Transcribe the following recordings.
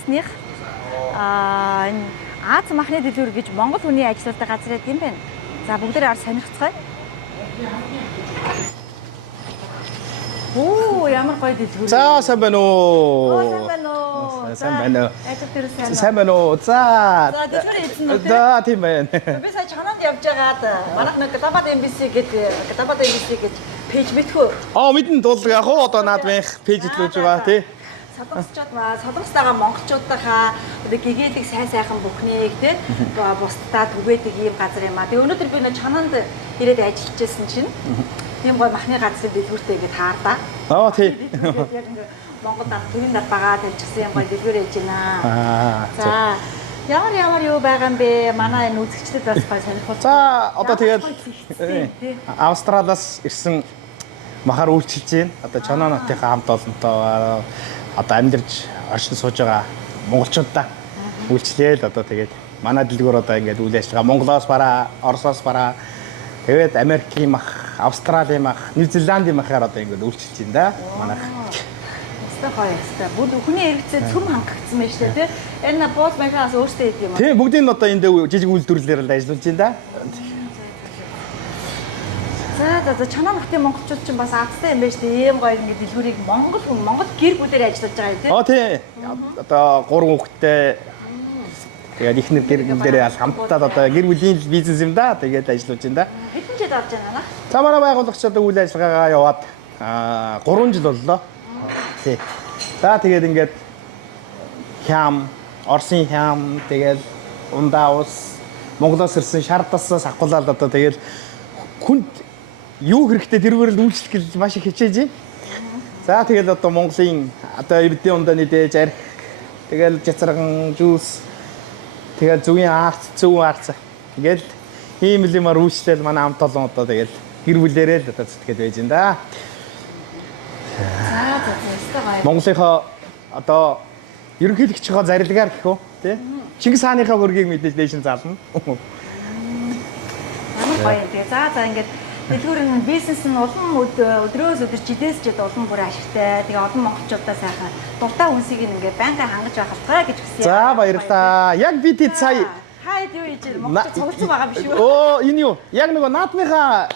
бизнесных энэ Аз махны дэлгүүр гэж Монгол хүний ажилладаг газар юм байна. За бүгдээрээ ард сонирхцгаая. Оо ямар гоё дэлгүүр. За сайн байна уу? Сайн байна уу? Сайн байна уу? Ажил дээр сайн. Сайн байна уу? За дэлгүүр эзэн үү? За тийм байна. Би сая чананд явж байгаад манайх нэг Глобал MBC гэж пэйж мэдхүү. Мэдэн дуулдаг яг уу одоо наадмын пэйж хэлүүлж байгаа тий. Солонгост байгаа монголчуудынхаа гэгээлэг сайхан бүхнийг тий бусдаа түгээдэг ийм газар юм а. Тэгээ өнөөдөр би нэг чананд ирээд ажиллаж байсан чинь тийм гоё махны газрын дэлгүүртэй гээд таардаа. Тий. Яг ингээ Монгол төрийн дарбагаа тавьчихсан юм гоё дэлгүүр ээж байна. За ямар юу байгаа юм бэ? Манай энэ үзэгчдэд бас гоё сонирхол. За одоо тэгээд Австралиас ирсэн махаар үйлчилж байна. Одоо Чоноонотынхаа хамт олонтой одоо амьдарч оршин сууж байгаа монголчуудаа үйлчлээл одоо тэгээд манай дэлгүүр одоо ингээд үйл ажиллагаа Монголоос бараа, Оросоос бараа тэгээд Америкийн мах, Австралийн мах, Нью-Зеландийн махаар одоо ингээд үйлчилж байна да. Манайх. Өстой гоё өстой. Бүгд хүний хэрэгцээ цөм хангагдсан байна шүү дээ. Энэ бууз махаас өөртөө идэв юм аа. Тийм бүгдийг нь одоо энд жижиг үйлдвэрлэлээр л ажиллаж байна да. За Чоноонотын монголчууд ч бас азтай юм байна шүү дээ. Ийм гоё ингээд дэлгүүрийг Монгол гэр бүлээр ажиллаж байгаа юм тийм. Тийм. Одоо 3 хүүхэдтэй тэгээд ихнэр гэр бүлээрээ хамтдаа одоо гэр бүлийн бизнес юм да. Тэгээд ажиллаж байна да. Хэдэн жил авч байна наа? За манай байгуулагч одоо үйл ажиллагаагаа яваад 3 жил боллоо. Тий. За тэгээд ингээд хям, Оросын хям, тэгээд ундаа ус, Монголоос ирсэн шардасаас ахгуулаад одоо тэгээд хүнд юу хэрэгтэй тэрүүгээр л үйлчлэх гэж маш их хичээж байна. За тэгээд одоо Монголын одоо эвдийн ундааны дээж арх, тэгээд жацраган жуус, тэгээд зүгийн арц, зөв арц. Тэгээд ийм л юмар үйлчлэл манай хамт олон одоо тэгээд гэр бүлээрээ л одоо зүтгээд байж байна да. За Монголынхоо одоо ерөнхийлөгчийнхөө зарилгаар гэх үү тий? Чингис хааныхаа хөргийг мэдээж дээш нь зална. Ямар гоё юм. За ингээд дэлгүүрийн бизнес нь улам өдрөөс өдөр жилээс жид улам бүр ашигтай. Тэгээ олон монголчуудаа сайхан дуртай хүнсийг ингээд байнга хангаж байх хэрэгтэй гэж хүсье. За баярлалаа. Яг би тэд сая хаад юу хийж монголчууд цугцсан байгаа биш үү? Энэ юу? Яг нөгөө наадмынхаа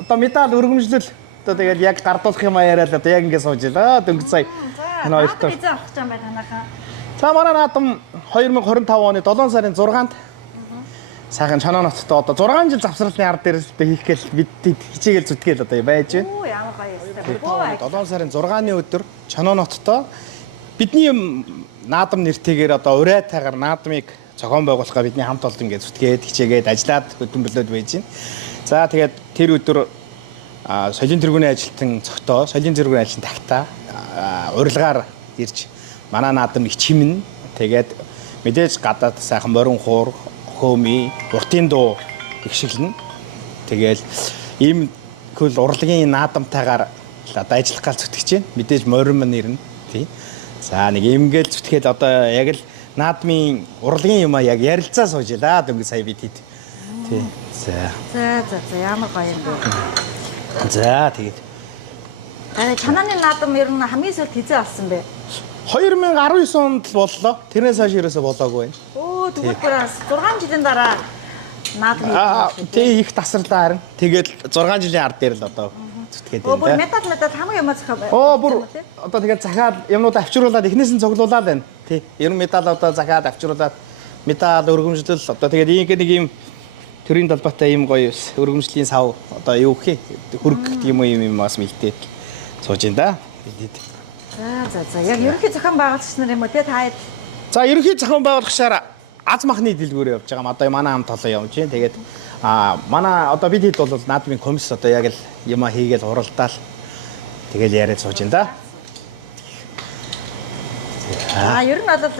одоо медаль өргөмжлөл одоо тэгээд яг гардуулах юм яриад одоо яг ингээд сууж илаа. Дөнгөж сая. Энэ хоёртой виза авах гэж байна танахаа. За манай наадам 2025 оны 7 сарын 6-нд сайхан Чонооноттой одоо 6 жил завсралын ард дээр л хийх гээл бид хичээгээл зүтгээл одоо байж байна. Оо ямар гоё юм. 7 сарын 6-ны өдөр Чонооноттой бидний наадам нэртэйгээр одоо урайтайгаар наадмыг зохион байгуулахаа бидний хамт олон ингээд зүтгээд хичээгээд ажиллаад хөдөлмөрлөд байж байна. За тэгээд тэр өдөр соёлын тэргүүний ажилтан цогтоо, соёлын тэргүүний ажилтан тагтаа урилгаар ирж манай наадам их чимнэ. Тэгээд мэдээж гадаад сайхан морин хуур, хөөми, уртын дуу их шиглэн. Тэгээл ийм хөл урлагийн наадамтайгаар одоо ажиллах гал зүтгэж байна. Мэдээж морин мань ирнэ. Тий. За нэг имгээл зүтгээд одоо яг л наадмын урлагийн юм а яг ярилцаа сууж илаа. Дөнгөж сая бид хэд. Тий. За ямар гоё юм бэ. За тэгээд чанааны наадам ер нь хамгийн сүүлд хизээ болсон бэ? 2019 онд л боллоо. Тэрнээс хойш ерөөсө болоогүй байна. Оо тэгвэл бүр 6 жилийн дараа наадам тий их тасралаа харин. Тэгээд 6 жилийн ард дээр л одоо зүтгээд байна. Бүр медаль хамгийн юм зохио байна. Бүр одоо тэгээд захаад юмнууд авчруулад эхнээс нь цуглуулад байна. Тий. Ер нь медаль одоо захаад авчруулад медаль өргөмжлөл одоо тэгээд нэг юм төрийн талбайтай ийм гоё өргөмжлийн сав одоо юу гэх хөрг гэдэг юм уу юм бас мэлтээд сууж ин да. За яг ерөнхий зохион байгуулагч нар юм уу те та. За ерөнхий зохион байгуулагчаар аз махны дэлгүүр явж байгаа. Одоо манай хамт олон явж байна. Тэгээд манай одоо бид хэд бол наадмын комисс одоо яг л юм хийгээл уралдаал тэгэл яриад сууж ин да. Ер нь бол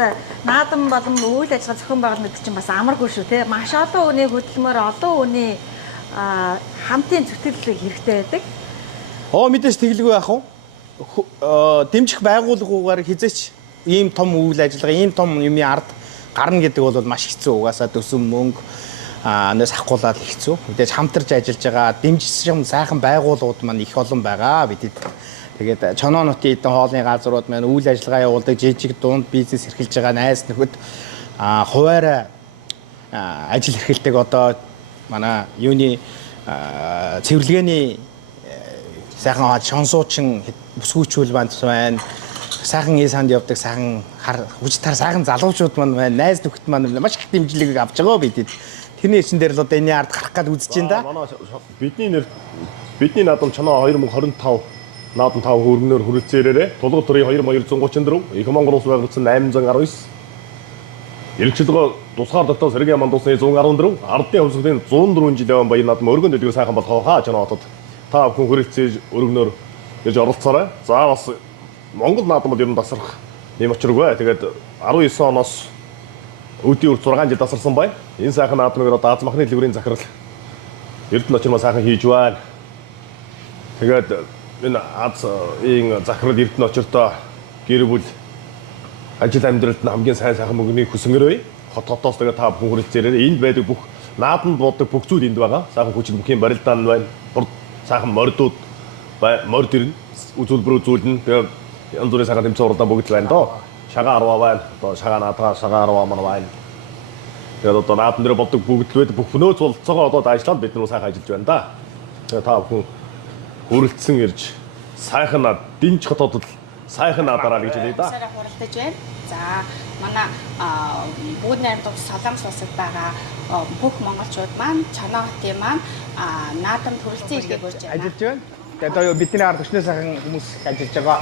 наадам болон үйл ажиллагаа зохион байгуулалт гэдэг чинь бас амаргүй шүү те. Маш олон хүний хөдөлмөр, олон хүний хамтын зүтгэлэг хэрэгтэй байдаг. Мэдээж тэглгүй яах вэ? Дэмжих байгууллагуудаар хизээч ийм том үйл ажиллагаа, ийм том юмны ард гарна гэдэг бол маш хэцүү. Угаасаа төсөв мөнгө нээс ахгуулаад хэцүү. Мэдээж хамтарч ажиллаж байгаа дэмжсэн сайхан байгууллагууд маань их олон байгаа. Бидэд Тэгээд чоноонотын эдэн хоолны газрууд маань үйл ажиллагаа явуулдаг жижиг дунд бизнес эрхэлж байгаа найз нөхөд хуваарай ажил эрхэлдэг одоо манай юуны цэвэрлэгээний сайхан шонсуучин бүсгүүчүүл банд байна. Сайхан санд явдаг сайхан хүчтар сайхан залуучууд маань байна. Найз нөхөд маань маш их дэмжлэг авч байгаа бидэд. Тэрний эчин дээр л одоо энэ ард гарах гээд үзэж байна да. Манай бидний наадам чанаа 2025 наадам 5 хөргөнөөр хүрэлцээрээ тулгуур төрийн 2234 их Монгол улс байгуулсан 819 Иргэжлэгөө тусгаар дотор сэргийн мандусны 114 ардын хөвсгөлийн 104 жил явсан баяр наадам өргөнд өдгөө сайхан болгоо хаа чанаа хотод та бүхэн хүрэлцээж өргөнөөр ирж оролцоорой. За бас Монгол наадамд ер нь тасрах юм очиргүй. Тэгээд 19 оноос өдний үр 6 жил тасарсан бай. Энэ сайхан наадмыг одоо Аз махны дэлгүүрийн захирал Эрдэнэ очирмаа сайхан хийж байна. Тэгээд энэ Азийн захирал Эрдэнэ очиртоо гэр бүл ажил амьдралд нь хамгийн сайхан мөнгөний хүсэнгэрэй. Хотоос тэгээд та бүхэн хүрэлцээрээ энд байдаг бүх наадамд боддог бүх зүйл энд байгаа. Сайхан хүчин бүхийн барилдаан байна. Сайхан мордууд морд ирнэ. Үзүүлбэр үзүүлнэ. Тэгээд янз бүрийн сайхан тэмцээн уралдаан бүгд л байна доо. Шагаа 10 байна. Одоо шагаа наадгаа шагаа 10 маань байна. Тэгээд одоо наадам дээр боддог бүгд л байдаг. Бүх нөөц болцоогоо одоо ажиллаад бид нар сайхан ажиллаж байна да. Тэгээд та бүхэн хүрэлцсэн ирж сайхан динж хотодод сайхан надараа гэж хэлээ да. Сараа хуралдаж байна. За манай бүгд найрамдах Солонгос улсад байгаа бүх монголчууд маань Чанаа хотын маань наадамд хүрэлцэн иргээг урьж байна. Ажиллаж байна. Тэгээд одоо бидний ард өчнөө сайхан хүмүүс ажиллаж байгаа.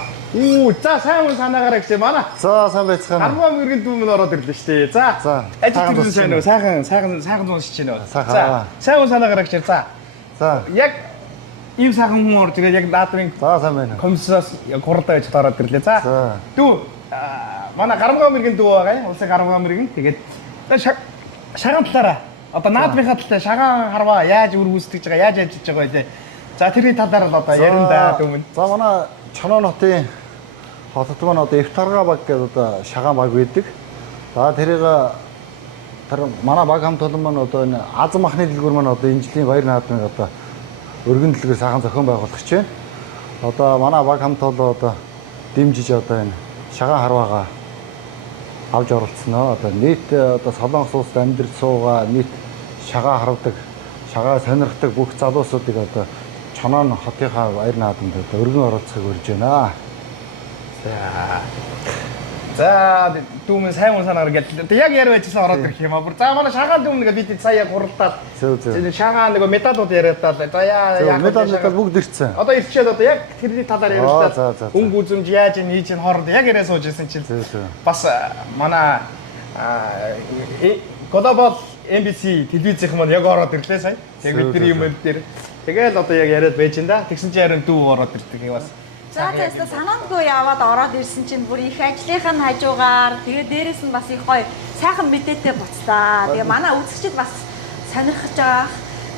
За сайн хүн санаагаараа гэсэн манай. За сайн байцгаана. Армаа мөргэн дүү минь ороод ирлээ шүү дээ. За. Ажил төрсөн сайн уу? Сайхан дуусч байна уу? За. Сайн хүн санаагаараа гэж. За. Яг ийм сайхан хүн орж тэгээд яг наадмын сайн байна. комиссараас хуралдаа байж ороод ирлээ. За. Дүү манай гарамгаа мөргэн дүү байгаа юм. Улсын гарамгаа мөргэн. Тэгээд шагаан талаараа одоо наадмынхаа талаар шагаан харваа яаж үр гүйцэтгэж байгаа, яаж ажиллаж байгаа вэ? За тэрний талаар л одоо ярина да дүүмэн. За манай Чоноо хотын хотод маань одоо Эвтарга баг гэдэг одоо шагаан баг байдаг. За тэр манай баг хамт олон маань одоо энэ Аз махны дэлгүүр маань одоо энэ жилийн баяр наадмыг одоо өргөн дэлгүүр сайхан зохион байгуулагч байна. Одоо манай баг хамт олон одоо дэмжиж одоо энэ шагаан харваагаа авч оролцсноо. Одоо нийт одоо Солонгос улсад амьдарч суугаа нийт шагаан харавдаг, шагаа сонирхдаг бүх залуусуудыг одоо Чоноо хотынхаа баяр наадамд өргөн оролцохыг урьж байна. За дүүмэн сайн хүн санаар гэдэг. Яг яриа байжсан ороод ирэх юм аа. За манай шагаан дүүмэн гэдэг бид сая хуралдаад. Шагаан нэг медалууд яриад таа. За яа медал бүгд ирсэн. Одоо ирчээд одоо яг тэрний талаар яриулаа. Өнгө үзэмж яаж хийж энэ хооронд яг яриа сууж ирсэн чинь. Бас манай Global MBC телевизийнх маань яг ороод ирлээ сая. Яг бидний юм дээр. Тэгэл одоо яг яриад байж ин да. Тэгсэн чинь харин дүү ороод ирдэг бас. За тэгээс санаандгүй яваад ороод ирсэн чинь бүр их ажлынхаа хажуугаар тэгээ дээрэс нь бас их гоё сайхан мэдээтэй буцлаа. Тэгээ манай үзэгчид бас сонирхож байгаа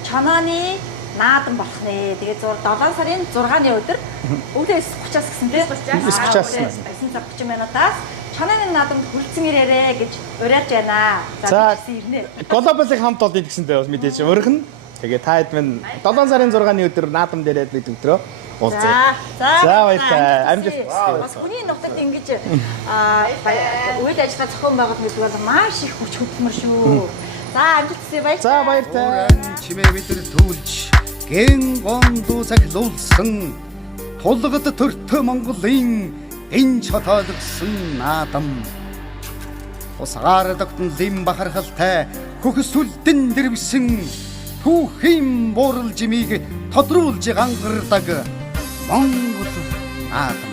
Чонооны наадам болох нэ. Тэгээ 7 сарын 6-ны өдөр өглөө 9:30-аас гэсэн тийм 9:30 минутаас Чонооны наадамд хүрэлцэн ирээрэй гэж уриалж байна. За ирнэ. Глобалын хамт олдыг гэсэнтэй бас мэдээж өргөн. Тэгээ та хэд минь 7 сарын 6-ны өдөр наадам дээрээ бид өдрөө уулзъя. За баярлалаа. Амжилт. Бас хүний нутагт ингэж үйл ажиллагаа зохион байгуулах гэдэг бол маш их хүч хөдөлмөр шүү. За амжилт хүсье баярлалаа. За баярлалаа. Чимээ бидэр төвлж ген гондуу цахилуулсан тулгад төртөө Монголын энэ хотоодгсон наадам. Усгаар догтон лим бахархалтай хөхсүлдэн дэрвсэн түүхийн буурал жимийг тодруулж гангардаг Монгол наадам.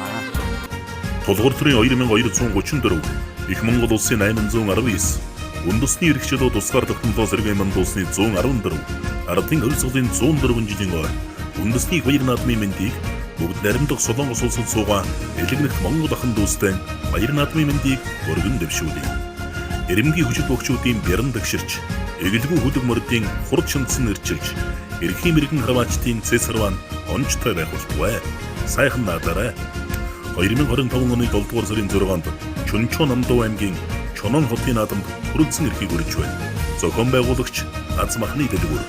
Тулгуур төрийн 2234 их Монгол улсын 819 үндэсний эрхчлөө тусгаар тогтнолоо сэргээн мандусны 114 ардын хөлсгөлийн 104 жилийн ой үндэсний баяр наадмын мэндийг бүгд найрамдах Солонгос улсад суугаа элэгнэх Монгол ахын дүүстэй баяр наадмын мэндийг өргөн дэвшүүлье. Эрэмгийн хүчит өгчүүдийн бяран дагширч эгэлгүй хөдөг мордын хурд шинцэн ирчилж эрхийн мэрэгэн харваачдын цэсарван онцтой байх болтугай. Сайхан наадаарай. 2025 оны 7 дугаар сарын 6-нд Чөнчөө Намдуу аймгийн Чонон хотын наадамд хүрэлцэн эрхийг өргөж байна. Зохион байгуулагч Аз махны дэлгүүр.